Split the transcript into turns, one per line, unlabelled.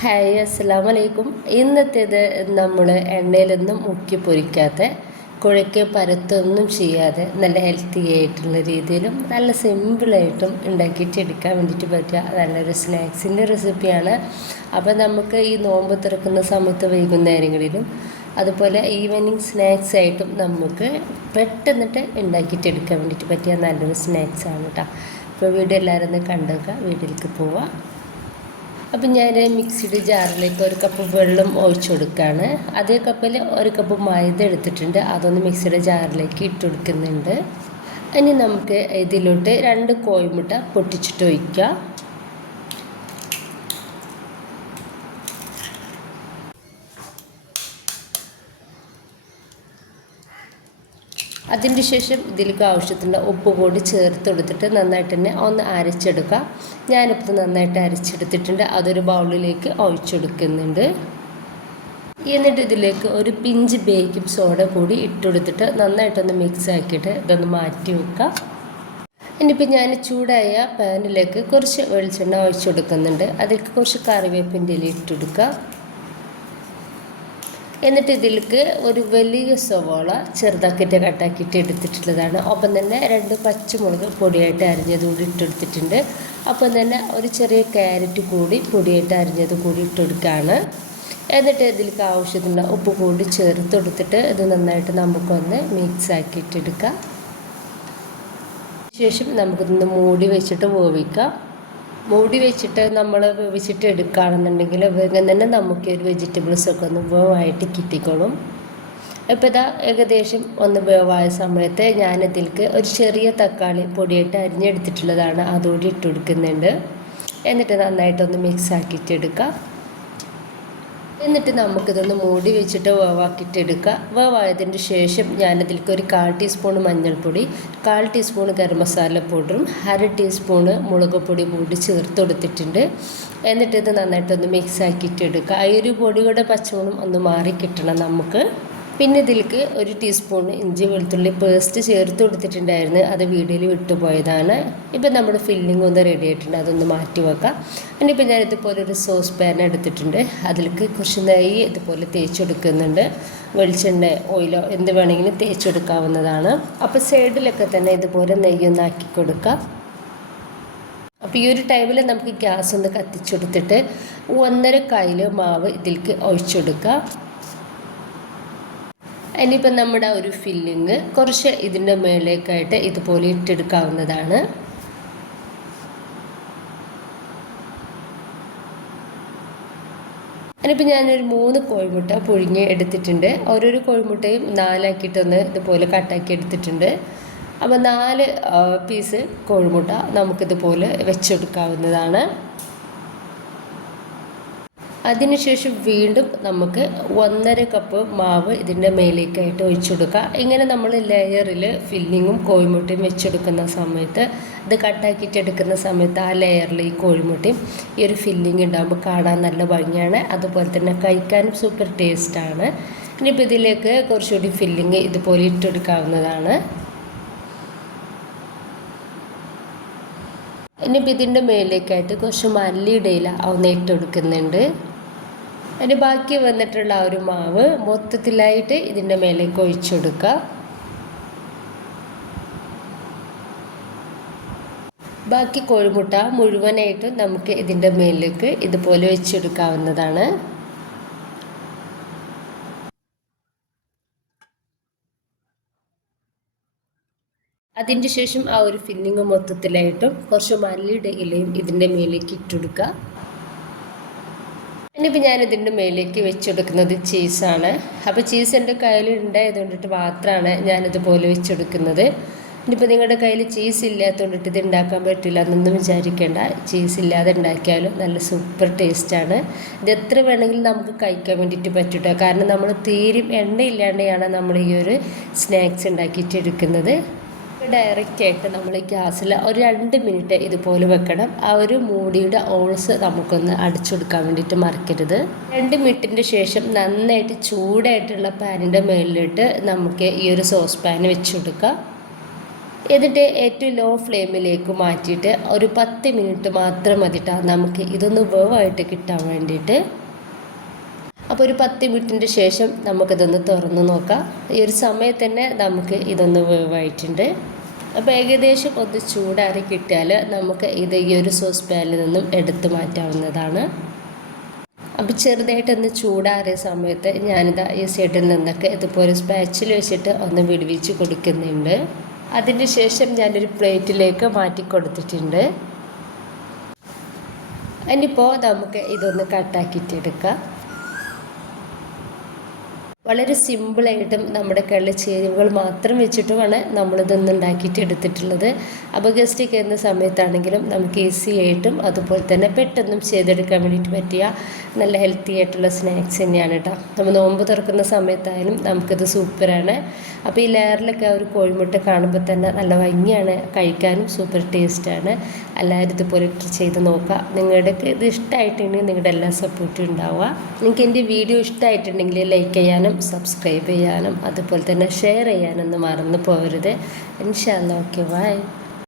Hi അസ്സാം വലൈക്കും ഇന്നത്തേത് നമ്മൾ എണ്ണയിലൊന്നും മുക്കി പൊരിക്കാത്ത കുഴയ്ക്ക് പരത്തൊന്നും ചെയ്യാതെ നല്ല ഹെൽത്തി ആയിട്ടുള്ള രീതിയിലും നല്ല സിമ്പിളായിട്ടും ഉണ്ടാക്കിയിട്ട് എടുക്കാൻ വേണ്ടിയിട്ട് പറ്റുക. നല്ലൊരു സ്നാക്സിന്റെ റെസിപ്പിയാണ് അപ്പോൾ നമുക്ക് ഈ നോമ്പ് തുറക്കുന്ന സമയത്ത് വൈകുന്നേരങ്ങളിലും അതുപോലെ ഈവനിങ് സ്നാക്സ് ആയിട്ടും നമുക്ക് പെട്ടെന്നിട്ട് ഉണ്ടാക്കിയിട്ട് എടുക്കാൻ വേണ്ടിയിട്ട് പറ്റിയ നല്ലൊരു ആണ് കേട്ടോ അപ്പോൾ വീഡിയോ എല്ലാവരും ഒന്ന് കണ്ടുവെക്കുക വീട്ടിലേക്ക് പോവാം. അപ്പം ഞാൻ മിക്സിയുടെ ജാറിലേക്ക് ഒരു കപ്പ് വെള്ളം ഒഴിച്ചു കൊടുക്കുകയാണ്. അതേ കപ്പിൽ ഒരു കപ്പ് മൈദ എടുത്തിട്ടുണ്ട്. അതൊന്ന് മിക്സിയുടെ ജാറിലേക്ക് ഇട്ട് കൊടുക്കുന്നുണ്ട്. ഇനി നമുക്ക് ഇതിലോട്ട് രണ്ട് കോഴിമുട്ട പൊട്ടിച്ചിട്ട് ഒഴിക്കുക അതിന്റെ ശേഷം ഇതിലേക്ക് ആവശ്യത്തിന്റെ ഉപ്പ് കൂടി ചേർത്ത് കൊടുത്തിട്ട് നന്നായിട്ട് തന്നെ ഒന്ന് അരച്ചെടുക്കുക ഞാനിപ്പോൾ നന്നായിട്ട് അരച്ചെടുത്തിട്ടുണ്ട്. അതൊരു ബൗളിലേക്ക് ഒഴിച്ചെടുക്കുന്നുണ്ട്. എന്നിട്ട് ഇതിലേക്ക് ഒരു പിഞ്ച് ബേക്കിംഗ് സോഡ കൂടി ഇട്ടുകൊടുത്തിട്ട് നന്നായിട്ടൊന്ന് മിക്സ് ആക്കിയിട്ട് ഇതൊന്ന് മാറ്റി വെക്കുക ഇനിയിപ്പോൾ ഞാൻ ചൂടായ പാനിലേക്ക് കുറച്ച് വെളിച്ചെണ്ണ ഒഴിച്ചു കൊടുക്കുന്നുണ്ട് അതിലേക്ക് കുറച്ച് കറിവേപ്പിന്റെ ഇല ഇട്ടെടുക്കുക എന്നിട്ട് ഇതിലേക്ക് ഒരു വലിയ സവോള ചെറുതാക്കിയിട്ട് കട്ടാക്കിയിട്ട് എടുത്തിട്ടുള്ളതാണ്. ഒപ്പം തന്നെ രണ്ട് പച്ചമുളക് പൊടിയായിട്ട് അരിഞ്ഞത് കൂടി ഇട്ടെടുത്തിട്ടുണ്ട്. അപ്പം തന്നെ ഒരു ചെറിയ ക്യാരറ്റ് കൂടി പൊടിയായിട്ട് അരിഞ്ഞത് കൂടി ഇട്ടെടുക്കുകയാണ് എന്നിട്ട് ഇതിലേക്ക് ആവശ്യത്തിനുള്ള ഉപ്പ് കൂടി ചേർത്ത് കൊടുത്തിട്ട് ഇത് നന്നായിട്ട് നമുക്കൊന്ന് മിക്സ് ആക്കിയിട്ടെടുക്കാം ശേഷം നമുക്കിതൊന്ന് മൂടി വെച്ചിട്ട് വേവിക്കാം. മൂടി വെച്ചിട്ട് നമ്മൾ വേവിച്ചിട്ട് എടുക്കുകയാണെന്നുണ്ടെങ്കിൽ വേഗം തന്നെ നമുക്ക് ഒരു വെജിറ്റബിൾസൊക്കെ ഒന്ന് വേവായിട്ട് കിട്ടിക്കോളും. ഇപ്പോൾ ഇതാ ഏകദേശം ഒന്ന് വേവായ സമയത്ത് ഞാനതിലേക്ക് ഒരു ചെറിയ തക്കാളി പൊടിയായിട്ട് അരിഞ്ഞെടുത്തിട്ടുള്ളതാണ്. അതുകൂടി ഇട്ട് കൊടുക്കുന്നുണ്ട്. എന്നിട്ട് നന്നായിട്ടൊന്ന് മിക്സ് ആക്കിയിട്ട് എടുക്കാം. എന്നിട്ട് നമുക്കിതൊന്ന് മൂടി വെച്ചിട്ട് വേവാക്കിയിട്ട് എടുക്കുക. വേവായതിന് ശേഷം ഞാനതിലേക്ക് ഒരു കാൽ ടീസ്പൂൺ മഞ്ഞൾപ്പൊടി കാൽ ടീസ്പൂൺ ഗരം മസാല പൗഡറും അര ടീസ്പൂണ് മുളക് പൊടി കൂടി ചേർത്ത് കൊടുത്തിട്ടുണ്ട്. എന്നിട്ട് ഇത് നന്നായിട്ടൊന്ന് മിക്സ് ആക്കിയിട്ട് എടുക്കുക. ആ ഒരു പൊടിയുടെ പച്ചമുളും ഒന്ന് മാറി കിട്ടണം നമുക്ക്. പിന്നെ ഇതിലേക്ക് ഒരു ടീസ്പൂൺ ഇഞ്ചി വെളുത്തുള്ളി പേസ്റ്റ് ചേർത്ത് കൊടുത്തിട്ടുണ്ടായിരുന്നു. അത് വീഡിയോയിൽ വിട്ടുപോയതാണ് ഇപ്പം നമ്മുടെ ഫില്ലിംഗ് ഒന്ന് റെഡി ആയിട്ടുണ്ട്. അതൊന്ന് മാറ്റി വെക്കാം. പിന്നെ ഇപ്പം ഞാൻ ഇതുപോലെ ഒരു സോസ് പാൻ എടുത്തിട്ടുണ്ട്. അതിലേക്ക് കുറച്ച് നെയ്യ് ഇതുപോലെ തേച്ചെടുക്കുന്നുണ്ട് വെളിച്ചെണ്ണ ഓയിലോ എന്ത് വേണമെങ്കിലും തേച്ചെടുക്കാവുന്നതാണ് അപ്പോൾ സൈഡിലൊക്കെ തന്നെ ഇതുപോലെ നെയ്യൊന്ന് ആക്കി കൊടുക്കാം. അപ്പോൾ ഈ ഒരു ടൈമിൽ നമുക്ക് ഗ്യാസ് ഒന്ന് കത്തിച്ചെടുത്തിട്ട് ഒന്നര കയ്യിൽ മാവ് ഇതിലേക്ക് ഒഴിച്ചെടുക്കാം ഇനിയിപ്പം നമ്മുടെ ഒരു ഫില്ലിങ് കുറച്ച് ഇതിന്റെ മേലേക്കായിട്ട് ഇതുപോലെ ഇട്ടെടുക്കാവുന്നതാണ്. അതിനിപ്പോൾ ഞാനൊരു മൂന്ന് കോഴിമുട്ട പുഴുങ്ങി എടുത്തിട്ടുണ്ട്. ഓരോരോ കോഴിമുട്ടയും നാലാക്കിയിട്ടൊന്ന് ഇതുപോലെ കട്ടാക്കി എടുത്തിട്ടുണ്ട്. അപ്പോൾ നാല് പീസ് കോഴിമുട്ട നമുക്കിതുപോലെ വെച്ചെടുക്കാവുന്നതാണ്. അതിനുശേഷം വീണ്ടും നമുക്ക് ഒന്നര കപ്പ് മാവ് ഇതിന്റെ മേലേക്കായിട്ട് ഒഴിച്ചെടുക്കുക. ഇങ്ങനെ നമ്മൾ ലെയറിൽ ഫില്ലിങ്ങും കോഴിമുട്ടയും വെച്ചെടുക്കുന്ന സമയത്ത് ഇത് കട്ടാക്കിയിട്ട് എടുക്കുന്ന സമയത്ത് ആ ലെയറിൽ ഈ കോഴിമുട്ടയും ഈ ഒരു ഫില്ലിങ് ഉണ്ടാകുമ്പോൾ കാണാൻ നല്ല ഭംഗിയാണ്. അതുപോലെ തന്നെ കഴിക്കാനും സൂപ്പർ ടേസ്റ്റാണ് ഇനിയിപ്പോൾ ഇതിലേക്ക് കുറച്ചുകൂടി ഫില്ലിങ് ഇതുപോലെ ഇട്ടെടുക്കാവുന്നതാണ്. ഇനിയിപ്പോൾ ഇതിന്റെ മേലേക്കായിട്ട് കുറച്ച് മല്ലിയുടെ ഇല ഒന്ന് ഇട്ടെടുക്കുന്നുണ്ട്. അതിന് ബാക്കി വന്നിട്ടുള്ള ആ ഒരു മാവ് മൊത്തത്തിലായിട്ട് ഇതിന്റെ മേലേക്ക് ഒഴിച്ചു കൊടുക്കുക. ബാക്കി കോഴിമുട്ട മുഴുവനായിട്ടും നമുക്ക് ഇതിന്റെ മേലേക്ക് ഇതുപോലെ വെച്ചെടുക്കാവുന്നതാണ് അതിന്റെ ശേഷം ആ ഒരു ഫില്ലിങ് മൊത്തത്തിലായിട്ടും കുറച്ച് മല്ലിയുടെ ഇലയും ഇതിന്റെ മേലേക്ക് ഇട്ടുകൊടുക്കുക ഇനിയിപ്പോൾ ഞാൻ ഇതിന്റെ മേലേക്ക് വെച്ചെടുക്കുന്നത് ചീസാണ്. അപ്പോൾ ചീസ് എന്റെ കയ്യിൽ ഉണ്ടായത് കൊണ്ടിട്ട് മാത്രമാണ് ഞാനിതുപോലെ വെച്ചെടുക്കുന്നത്. ഇനിയിപ്പോൾ നിങ്ങളുടെ കയ്യിൽ ചീസ് ഇല്ലാത്തതുകൊണ്ടിട്ട് ഇത് ഉണ്ടാക്കാൻ പറ്റില്ല എന്നൊന്നും വിചാരിക്കേണ്ട. ചീസ് ഇല്ലാതെ ഉണ്ടാക്കിയാലും നല്ല സൂപ്പർ ടേസ്റ്റാണ്. ഇത് എത്ര വേണമെങ്കിലും നമുക്ക് കഴിക്കാൻ വേണ്ടിയിട്ട് പറ്റൂട്ടോ. കാരണം നമ്മൾ തീരും എണ്ണ ഇല്ലാണ്ടെയാണ് നമ്മൾ ഈ ഒരു സ്നാക്സ് ഉണ്ടാക്കിയിട്ട് എടുക്കുന്നത്. ഡയറക്റ്റ് ആയിട്ട് നമ്മൾ ഗ്യാസിൽ ഒരു രണ്ട് മിനിറ്റ് ഇതുപോലെ വെക്കണം. ആ ഒരു മൂടിയുടെ ഓൾസ് നമുക്കൊന്ന് അടിച്ചെടുക്കാൻ വേണ്ടിയിട്ട് മറക്കരുത്. രണ്ട് മിനിറ്റിന്റെ ശേഷം നന്നായിട്ട് ചൂടായിട്ടുള്ള പാനിന്റെ മേലിലിട്ട് നമുക്ക് ഈ ഒരു സോസ് പാൻ വെച്ച് കൊടുക്കാം എന്നിട്ട് ഏറ്റവും ലോ ഫ്ലെയിമിലേക്ക് മാറ്റിയിട്ട് ഒരു പത്ത് മിനിറ്റ് മാത്രം മതിട്ടാ നമുക്ക് ഇതൊന്ന് വേവായിട്ട് കിട്ടാൻ വേണ്ടിയിട്ട്. അപ്പോൾ ഒരു പത്ത് മിനിറ്റിന്റെ ശേഷം നമുക്കിതൊന്ന് തുറന്ന് നോക്കാം. ഈ ഒരു സമയത്ത് തന്നെ നമുക്ക് ഇതൊന്ന് വേവായിട്ടുണ്ട് അപ്പോൾ ഏകദേശം ഒന്ന് ചൂടാറി കിട്ടിയാൽ നമുക്ക് ഇത് ഈ ഒരു സോസ് പാനിൽ നിന്നും എടുത്തു മാറ്റാവുന്നതാണ്. അപ്പോൾ ചെറുതായിട്ടൊന്ന് ചൂടാറിയ സമയത്ത് ഞാനിതാ ഈ സൈഡിൽ നിന്നൊക്കെ ഇതുപോലെ സ്പാച്ചിൽ വെച്ചിട്ട് ഒന്ന് വിടുവിച്ച് കൊടുക്കുന്നുണ്ട്. അതിന് ശേഷം ഞാനൊരു പ്ലേറ്റിലേക്ക് മാറ്റി കൊടുത്തിട്ടുണ്ട്. ഇനിയിപ്പോൾ നമുക്ക് ഇതൊന്ന് കട്ടാക്കിയിട്ടെടുക്കാം വളരെ സിമ്പിളായിട്ടും നമ്മുടെ കയ്യിലെ ചേരുവകൾ മാത്രം വെച്ചിട്ടുമാണ് നമ്മളിതൊന്നും ഉണ്ടാക്കിയിട്ട് എടുത്തിട്ടുള്ളത്. അപ്പോൾ കയറുന്ന സമയത്താണെങ്കിലും നമുക്ക് ഈസി ആയിട്ടും അതുപോലെ തന്നെ പെട്ടെന്നും ചെയ്തെടുക്കാൻ വേണ്ടിയിട്ട് പറ്റിയ നല്ല ഹെൽത്തി ആയിട്ടുള്ള സ്നാക്സ് തന്നെയാണ് കേട്ടോ നമ്മൾ നോമ്പ് തുറക്കുന്ന സമയത്തായാലും നമുക്കിത് സൂപ്പറാണ് അപ്പോൾ ഈ ലെയറിലൊക്കെ ഒരു കോഴിമുട്ട കാണുമ്പോൾ തന്നെ നല്ല ഭംഗിയാണ്. കഴിക്കാനും സൂപ്പർ ടേസ്റ്റാണ് എല്ലാവരും ഇതുപോലെ ചെയ്ത് നോക്കുക നിങ്ങളുടെ ഇത് ഇഷ്ടമായിട്ടുണ്ടെങ്കിൽ നിങ്ങളുടെ എല്ലാ സപ്പോർട്ടും ഉണ്ടാവുക. നിങ്ങൾക്ക് എന്റെ വീഡിയോ ഇഷ്ടമായിട്ടുണ്ടെങ്കിൽ ലൈക്ക് ചെയ്യാനും സബ്സ്ക്രൈബ് ചെയ്യാനും അതുപോലെ തന്നെ ഷെയർ ചെയ്യാനൊന്നും മറന്നു പോകരുത്. ഇൻഷാല്ല ഓക്കെ ബൈ.